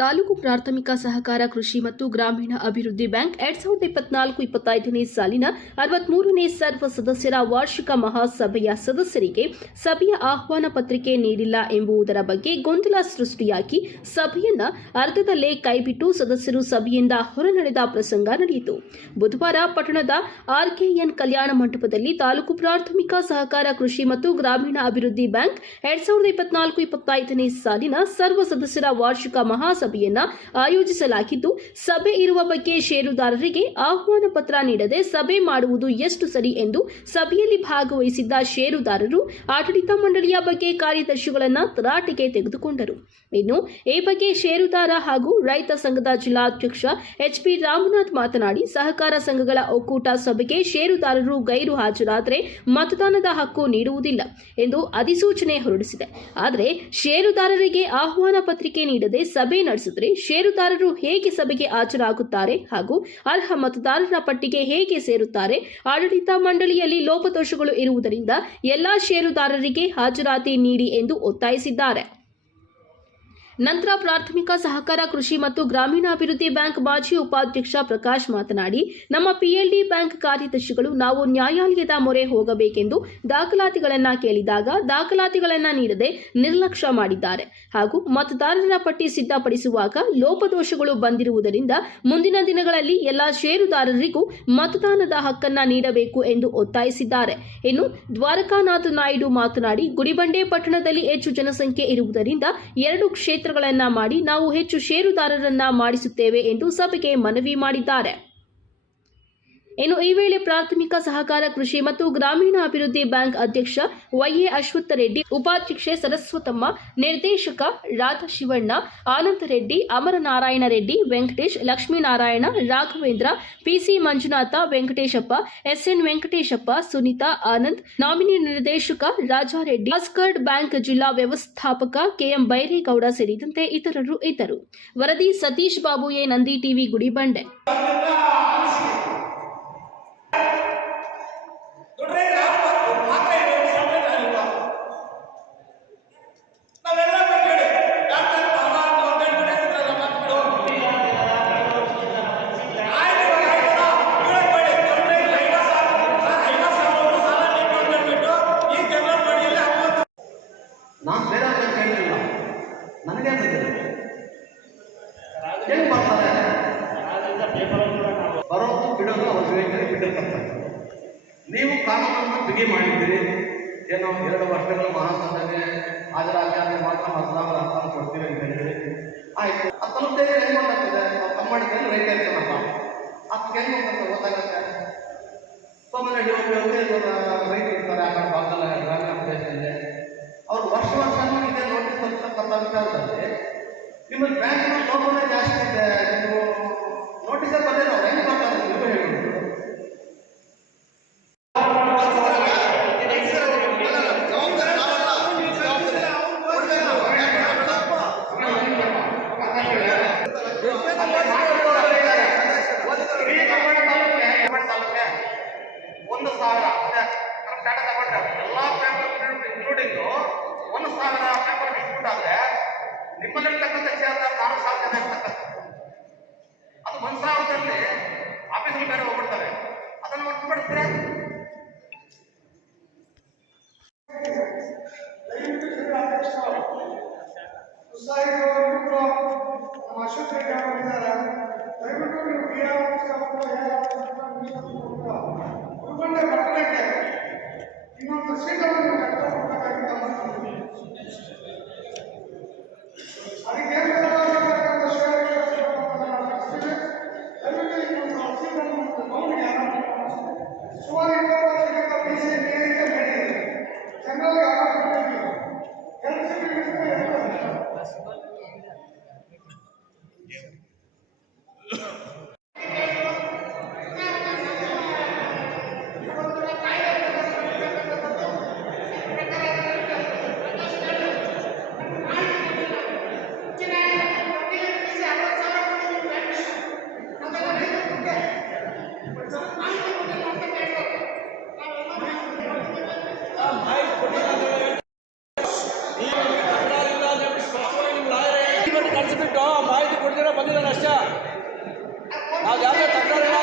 ತಾಲೂಕು ಪ್ರಾಥಮಿಕ ಸಹಕಾರ ಕೃಷಿ ಮತ್ತು ಗ್ರಾಮೀಣ ಅಭಿವೃದ್ಧಿ ಬ್ಯಾಂಕ್ 2024-25ನೇ ಸಾಲಿನ 63ನೇ ಸರ್ವ ಸದಸ್ಯರ ವಾರ್ಷಿಕ ಮಹಾಸಭೆಯ ಸದಸ್ಯರಿಗೆ ಸಭೆಯ ಆಹ್ವಾನ ಪತ್ರಿಕೆ ನೀಡಿಲ್ಲ ಎಂಬುದರ ಬಗ್ಗೆ ಗೊಂದಲ ಸೃಷ್ಟಿಯಾಗಿ ಸಭೆಯನ್ನ ಅರ್ಧದಲ್ಲೇ ಕೈಬಿಟ್ಟು ಸದಸ್ಯರು ಸಭೆಯಿಂದ ಹೊರನಡೆದ ಪ್ರಸಂಗ ನಡೆಯಿತು. ಬುಧವಾರ ಪಟ್ಟಣದ ಆರ್ಕೆಎನ್ ಕಲ್ಯಾಣ ಮಂಟಪದಲ್ಲಿ ತಾಲೂಕು ಪ್ರಾಥಮಿಕ ಸಹಕಾರ ಕೃಷಿ ಮತ್ತು ಗ್ರಾಮೀಣ ಅಭಿವೃದ್ಧಿ ಬ್ಯಾಂಕ್ 2024-25ನೇ ಸಾಲಿನ ಸರ್ವ ಸದಸ್ಯರ ವಾರ್ಷಿಕ ಮಹಾಸಭೆಯನ್ನ ಆಯೋಜಿಸಲಾಗಿದ್ದು, ಸಭೆ ಇರುವ ಬಗ್ಗೆ ಷೇರುದಾರರಿಗೆ ಆಹ್ವಾನ ಪತ್ರ ನೀಡದೆ ಸಭೆ ಮಾಡುವುದು ಎಷ್ಟು ಸರಿ ಎಂದು ಸಭೆಯಲ್ಲಿ ಭಾಗವಹಿಸಿದ್ದ ಷೇರುದಾರರು ಆಡಳಿತ ಮಂಡಳಿಯ ಬಗ್ಗೆ ಕಾರ್ಯದರ್ಶಿಗಳನ್ನು ತರಾಟೆಗೆ ತೆಗೆದುಕೊಂಡರು. ಇನ್ನು ಈ ಬಗ್ಗೆ ಷೇರುದಾರ ಹಾಗೂ ರೈತ ಸಂಘದ ಜಿಲ್ಲಾಧ್ಯಕ್ಷ ಎಚ್ಪಿ ರಾಮನಾಥ್ ಮಾತನಾಡಿ, ಸಹಕಾರ ಸಂಘಗಳ ಒಕ್ಕೂಟ ಸಭೆಗೆ ಷೇರುದಾರರು ಗೈರು ಹಾಜರಾದರೆ ಮತದಾನದ ಹಕ್ಕು ನೀಡುವುದಿಲ್ಲ ಎಂದು ಅಧಿಸೂಚನೆ ಹೊರಡಿಸಿದೆ. ಆದರೆ ಷೇರುದಾರರಿಗೆ ಆಹ್ವಾನ ಪತ್ರಿಕೆ ನೀಡದೆ ಸಭೆ ನಡೆಸಿದರೆ ಷೇರುದಾರರು ಹೇಗೆ ಸಭೆಗೆ ಹಾಜರಾಗುತ್ತಾರೆ ಹಾಗೂ ಅರ್ಹ ಮತದಾರರ ಪಟ್ಟಿಗೆ ಹೇಗೆ ಸೇರುತ್ತಾರೆ? ಆಡಳಿತ ಮಂಡಳಿಯಲ್ಲಿ ಲೋಪದೋಷಗಳು ಇರುವುದರಿಂದ ಎಲ್ಲಾ ಷೇರುದಾರರಿಗೆ ಹಾಜರಾತಿ ನೀಡಿ ಎಂದು ಒತ್ತಾಯಿಸಿದ್ದಾರೆ. ನಂತರ ಪ್ರಾಥಮಿಕ ಸಹಕಾರ ಕೃಷಿ ಮತ್ತು ಗ್ರಾಮೀಣಾಭಿವೃದ್ಧಿ ಬ್ಯಾಂಕ್ ಮಾಜಿ ಉಪಾಧ್ಯಕ್ಷ ಪ್ರಕಾಶ್ ಮಾತನಾಡಿ, ನಮ್ಮ ಪಿಎಲ್ಡಿ ಬ್ಯಾಂಕ್ ಕಾರ್ಯದರ್ಶಿಗಳು ನಾವು ನ್ಯಾಯಾಲಯದ ಮೊರೆ ಹೋಗಬೇಕೆಂದು ದಾಖಲಾತಿಗಳನ್ನು ಕೇಳಿದಾಗ ದಾಖಲಾತಿಗಳನ್ನು ನೀಡದೆ ನಿರ್ಲಕ್ಷ್ಯ ಮಾಡಿದ್ದಾರೆ ಹಾಗೂ ಮತದಾರರ ಪಟ್ಟಿ ಸಿದ್ಧಪಡಿಸುವಾಗ ಲೋಪದೋಷಗಳು ಬಂದಿರುವುದರಿಂದ ಮುಂದಿನ ದಿನಗಳಲ್ಲಿ ಎಲ್ಲ ಷೇರುದಾರರಿಗೂ ಮತದಾನದ ಹಕ್ಕನ್ನು ನೀಡಬೇಕು ಎಂದು ಒತ್ತಾಯಿಸಿದ್ದಾರೆ. ಇನ್ನು ದ್ವಾರಕಾನಾಥ್ ನಾಯ್ಡು ಮಾತನಾಡಿ, ಗುಡಿಬಂಡೆ ಪಟ್ಟಣದಲ್ಲಿ ಹೆಚ್ಚು ಜನಸಂಖ್ಯೆ ಇರುವುದರಿಂದ 2 ಕ್ಷೇತ್ರಗಳನ್ನು ಮಾಡಿ ನಾವು ಹೆಚ್ಚು ಷೇರುದಾರರನ್ನ ಮಾಡಿಸುತ್ತೇವೆ ಎಂದು ಸಭೆಗೆ ಮನವಿ ಮಾಡಿದ್ದಾರೆ. ಇನ್ನು ಈ ವೇಳೆ ಪ್ರಾಥಮಿಕ ಸಹಕಾರ ಕೃಷಿ ಮತ್ತು ಗ್ರಾಮೀಣ ಅಭಿವೃದ್ಧಿ ಬ್ಯಾಂಕ್ ಅಧ್ಯಕ್ಷ ವೈಎ ಅಶ್ವತ್ಥ ರೆಡ್ಡಿ, ಉಪಾಧ್ಯಕ್ಷೆ ಸರಸ್ವತಮ್ಮ, ನಿರ್ದೇಶಕ Radhashivanna, Ananda Reddy, Amaranarayana Reddy, Venkatesh, Lakshminarayana, Raghavendra, PC Manjunatha, Venkateshappa, SN Venkateshappa, Sunitha, Anand, nominee ನಿರ್ದೇಶಕ ರಾಜಾರೆಡ್ಡಿ, ಆಸ್ಕರ್ಡ್ ಬ್ಯಾಂಕ್ ಜಿಲ್ಲಾ ವ್ಯವಸ್ಥಾಪಕ ಕೆಎಂ ಬೈರೇಗೌಡ ಸೇರಿದಂತೆ ಇತರರು ಇದ್ದರು. ವರದಿ ಸತೀಶ್ ಬಾಬು, ಎ ನಂದಿ ಟಿವಿ, ಗುಡಿಬಂಡೆ. ನಾನು ಬೇರೆ ಅವ್ರಿಗೆ ಕೇಳಲಿಲ್ಲ, ನನಗೆ ಬಂದಿಲ್ಲ. ಹೆಂಗೆ ಬರ್ತಾರೆ? ಬರೋದು ಬಿಡೋದು ಅವ್ರ ವಿವೇಕದಲ್ಲಿ ಬಿಟ್ಟಿರ್ತಾರೆ. ನೀವು ಕಾನೂನನ್ನು ಬಿಗಿ ಮಾಡಿದ್ದೀರಿ, ಏನೋ 2 ವರ್ಷಗಳ ಮಹಾಸಭೆಗೆ ಹಾಜರಾಗಿ ಮಾತ್ರ ಮತದಾನದ ಹಕ್ಕನ್ನು ಕೊಡ್ತೀವಿ ಅಂತ ಹೇಳಿದ್ರಿ. ಆಯ್ತು, ಅದು ತಲುಪ್ತೇವೆ. ಹೆಂಗೆ ಗೊತ್ತಾಗ್ತದೆ? ನಾವು ತಮ್ಮ ಮಾಡಿದ್ರೆ ರೈತ ಇರ್ತಾನಪ್ಪ, ಅದಕ್ಕೆ ಹೆಂಗೆ ಗೊತ್ತಾಗುತ್ತೆ? ಸುಮ್ಮನೆ ರೈತ ಇರ್ತಾರೆ ಆ ಭಾಗದಲ್ಲ, ಗ್ರಾಮೀಣ ಪ್ರದೇಶದಲ್ಲಿ ಅವ್ರು ವರ್ಷ ಇದೇ ನೋಟಿಸ್ ತರ್ತಕ್ಕಂಥ ವಿಚಾರದಲ್ಲಿ ನಿಮ್ಮಲ್ಲಿ ಬ್ಯಾಂಕಿನ ಲೋಪನೇ ಜಾಸ್ತಿ ಇದೆ. ನೀವು ನೋಟಿಸೇ ಬಂದಿಲ್ಲ, ಅವ್ರು ಹೆಂಗೆ ಬರ್ತಾರೆ? ನೀವು ಹೇಳೋದು ಒಂದು 1000 ಅದೇ ಕರೆಕ್ಟ್ ಡಾಟಾ ತಗೊಂಡ್ರೆ ಎಲ್ಲ ಪೇಪರ್ ಇನ್ಕ್ಲೂಡಿಂಗು 1000 ಪೇಪರ್ ಡಿಸ್ಟ್ರಿಬ್ಯೂಟ್ ಆದರೆ ನಿಮ್ಮಲ್ಲಿರ್ತಕ್ಕಂಥ ಷೇರುದಾರ 4,000 ಜನ ಇರ್ತಕ್ಕಂಥ ಅದು 1,000ರಲ್ಲಿ ಆಫೀಸಲ್ಲಿ ಬೇರೆ ಹೋಗ್ಬಿಡ್ತಾರೆ. ಅದನ್ನು ಹೊರತುಪಡಿಸಿದ್ರೆ ಇನ್ನೊಂದು ಸೀಟನ್ನು ಕಟ್ಟಬೇಕಾಗಿತ್ತು. ಅದಕ್ಕೆ ಜನರಲ್ ನಡೆಸಿಬಿಟ್ಟು ಮಾಹಿತಿ ಕೊಡ್ತೀರ ಬಂದಿದ್ದಾನೆ ಅಷ್ಟೇ. ನಾವು ಯಾವುದೇ ತಕರಾರಿಲ್ಲ,